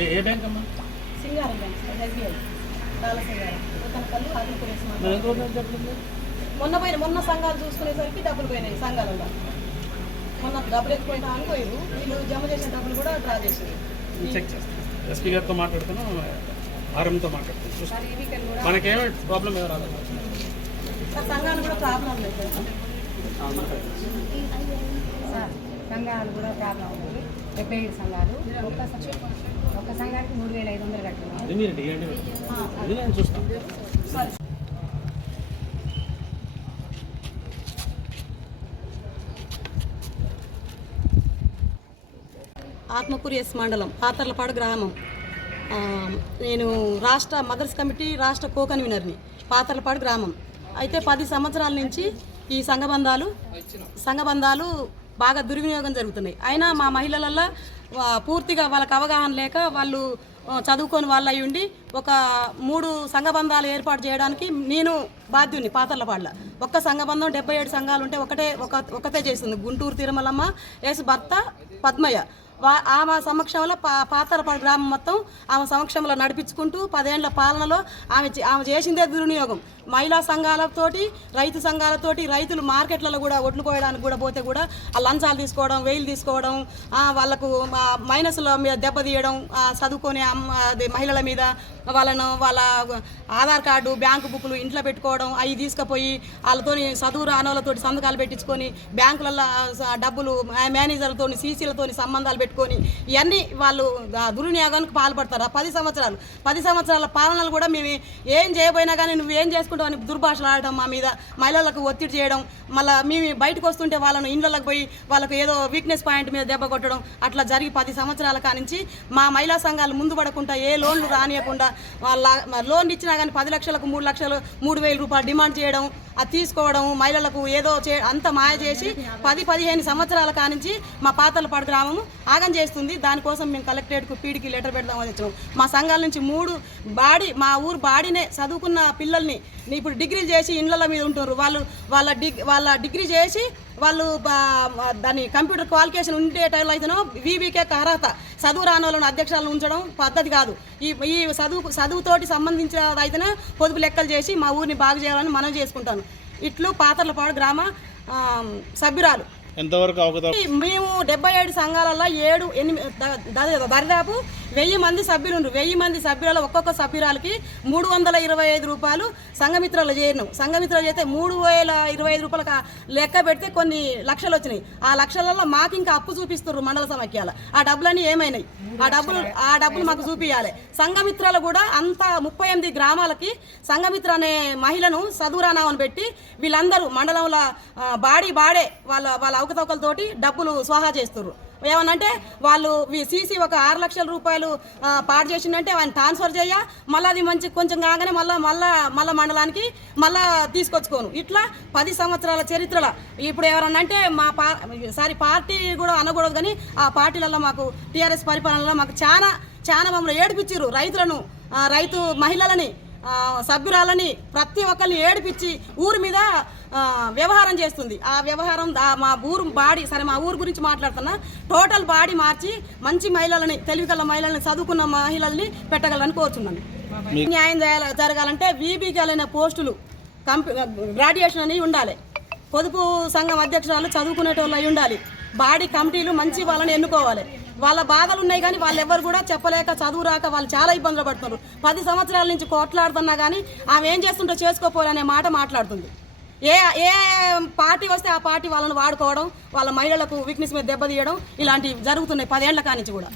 ఏ bank అమ్మా? సింగారం bank, SBI, కాల సింగారం, కళ్ళు మొన్న సంఘాలు చూసుకునేసరికి డబ్బులు పోయినాయి సంఘాలలో. మొన్న డబ్బులు ఎక్కువైనా అనుకోలేదు, వీళ్ళు జమ చేసిన డబ్బులు కూడా డ్రా చేసింది. చెక్ చేస్తాను, ఎస్పీ గారితో మాట్లాడుతున్నాం, ఆర్ఎంతో మాట్లాడుతున్నాం. మనకేమో ప్రాబ్లం ఏమో రాలేదు సార్, సంఘాలు కూడా ప్రాబ్లం లేదు సార్, సంఘాలు కూడా ప్రాబ్లం ఉంది. 75 సంఘాలు, ఒక్క సంఘానికి 3,500 కట్టినాం. చూస్తాను. ఆత్మకూరు ఎస్ మండలం, పాతర్లపాడు గ్రామం. నేను రాష్ట్ర మదర్స్ కమిటీ రాష్ట్ర కో కన్వీనర్ని, పాతర్లపాడు గ్రామం. అయితే 10 సంవత్సరాల నుంచి ఈ సంఘబంధాలు బాగా దుర్వినియోగం జరుగుతున్నాయి. అయినా మా మహిళలలో పూర్తిగా వాళ్ళకి అవగాహన లేక వాళ్ళు చదువుకొని వాళ్ళు అయి ఉండి ఒక 3 సంఘబంధాలు ఏర్పాటు చేయడానికి నేను బాధ్యుని. పాతర్లపాడులో ఒక్క సంఘబంధం 77 సంఘాలు ఉంటే ఒకటే చేస్తుంది. గుంటూరు తిరుమలమ్మ ఎస్ భర్త పద్మయ్య. ఆమె సమక్షంలో పాతర్లపాడు గ్రామం మొత్తం ఆమె సమక్షంలో నడిపించుకుంటూ 10 ఏళ్ల పాలనలో ఆమె చేసిందే దుర్వినియోగం. మహిళా సంఘాలతోటి, రైతు సంఘాలతోటి, రైతులు మార్కెట్లలో కూడా ఒడ్లు కోయడానికి కూడా పోతే కూడా ఆ లంచాలు తీసుకోవడం, వెయిల్ తీసుకోవడం, వాళ్ళకు మైనస్ల మీద దెబ్బతీయడం, చదువుకునే మహిళల మీద వాళ్ళ ఆధార్ కార్డు, బ్యాంకు బుక్లు ఇంట్లో పెట్టుకోవడం, అవి తీసుకుపోయి వాళ్ళతో చదువు రానోళ్ళతో సంతకాలు పెట్టించుకొని బ్యాంకులలో డబ్బులు మేనేజర్లతో సీసీలతో సంబంధాలు పెట్టుకొని ఇవన్నీ వాళ్ళు దుర్వినియోగానికి పాల్పడతారు. 10 సంవత్సరాల పాలనలు కూడా మేము ఏం చేయబోయినా కానీ నువ్వేం చేసుకుంటావు అని దుర్భాషలు ఆడటం, మా మీద మహిళలకు ఒత్తిడి చేయడం, మళ్ళీ మేము బయటకు వస్తుంటే వాళ్ళను ఇండ్లకు పోయి వాళ్ళకు ఏదో వీక్నెస్ పాయింట్ మీద దెబ్బ కొట్టడం, అట్లా జరిగి 10 సంవత్సరాల కానించి మా మహిళా సంఘాలు ముందు పడకుండా ఏ లోన్లు రానియకుండా వాళ్ళ లోన్ ఇచ్చినా కానీ 10 లక్షలకు 3 లక్షలు 3,000 రూపాయలు డిమాండ్ చేయడం, అది తీసుకోవడం, మహిళలకు ఏదో అంత మాయ చేసి 10-15 సంవత్సరాల కానించి మా పాతర్లపాడు గ్రామం ఆగం చేస్తుంది. దానికోసం మేము కలెక్టరేట్కు పీడికి లెటర్ పెడదామని వచ్చాము. మా సంఘాల నుంచి 3 మా ఊరు బాడీనే చదువుకున్న పిల్లల్ని ఇప్పుడు డిగ్రీలు చేసి ఇండ్ల మీద ఉంటున్నారు. వాళ్ళ డిగ్రీ చేసి వాళ్ళు దాని కంప్యూటర్ క్వాలిఫికేషన్ ఉండేటట్లు అయితేనో వీవీకే అర్హత, చదువు రాని వాళ్ళను అధ్యక్షాలను ఉంచడం పద్ధతి కాదు. ఈ చదువుతోటి సంబంధించిన అయితేనే పొదుపు లెక్కలు చేసి మా ఊరిని బాగు చేయాలని మనం చేసుకుంటాను. ఇట్లు పాతర్లపాడు గ్రామ సభ్యురాలు. మేము 77 సంఘాలలో 7-8 దరిదాపు 1000 మంది సభ్యులు ఉన్నారు. 1000 మంది సభ్యులలో ఒక్కొక్క సభ్యురాలకి 325 రూపాయలు సంఘమిత్రాలు చేయను. సంఘమిత్రాలు చేస్తే 3,025 రూపాయలకు లెక్క పెడితే కొన్ని లక్షలు వచ్చినాయి. ఆ లక్షలలో మాకు ఇంకా అప్పు చూపిస్తున్నారు మండల సమాఖ్యాల. ఆ డబ్బులన్నీ ఏమైనాయి? ఆ డబ్బులు మాకు చూపించాలి. సంఘమిత్రాలు కూడా అంతా 38 గ్రామాలకి సంఘమిత్ర అనే మహిళను చదువురానామని పెట్టి వీళ్ళందరూ మండలంలో బాడే వాళ్ళ అవకతవకలతోటి డబ్బులు స్వాహా చేస్తున్నారు. ఏమనంటే వాళ్ళు సీసీ ఒక 6 లక్షల రూపాయలు పాడు చేసిందంటే ఆయన ట్రాన్స్ఫర్ చేయ, మళ్ళీ అది కొంచెం కాగానే మళ్ళీ మండలానికి మళ్ళీ తీసుకొచ్చుకోను. ఇట్లా 10 సంవత్సరాల చరిత్రలో ఇప్పుడు ఎవరన్నంటే పార్టీ కూడా అనకూడదు, కానీ ఆ పార్టీలలో మాకు టీఆర్ఎస్ పరిపాలనలో మాకు చాలా మమ్మల్ని ఏడిపించారు. రైతు మహిళలని, సభ్యురాలని ప్రతి ఒక్కరిని ఏడిపించి ఊరి మీద వ్యవహారం చేస్తుంది. ఆ వ్యవహారం మా ఊరు గురించి మాట్లాడుతున్నా. టోటల్ బాడీ మార్చి మంచి మహిళలని, తెలివికల్ల మహిళల్ని, చదువుకున్న మహిళల్ని పెట్టగలని కోరుచున్నాను. న్యాయం జరగాలంటే వీబీకలైన పోస్టులు గ్రాడ్యుయేషన్ అని ఉండాలి. పొదుపు సంఘం అధ్యక్షురాలు చదువుకునేటోళ్ళు అయి ఉండాలి. బాడీ కమిటీలు మంచి వాళ్ళని ఎన్నుకోవాలి. వాళ్ళ బాధలు ఉన్నాయి కానీ వాళ్ళు ఎవరు కూడా చెప్పలేక, చదువు రాక వాళ్ళు చాలా ఇబ్బందులు పడుతున్నారు. 10 సంవత్సరాల నుంచి కొట్లాడుతున్నా కానీ ఆమె ఏం చేస్తుంటో చేసుకోపోలనే మాట మాట్లాడుతుంది. ఏ పార్టీ వస్తే ఆ పార్టీ వాళ్ళని వాడుకోవడం, వాళ్ళ మహిళలకు వీక్నెస్ మీద దెబ్బతీయడం ఇలాంటివి జరుగుతున్నాయి 10 ఏళ్ల కానించి కూడా.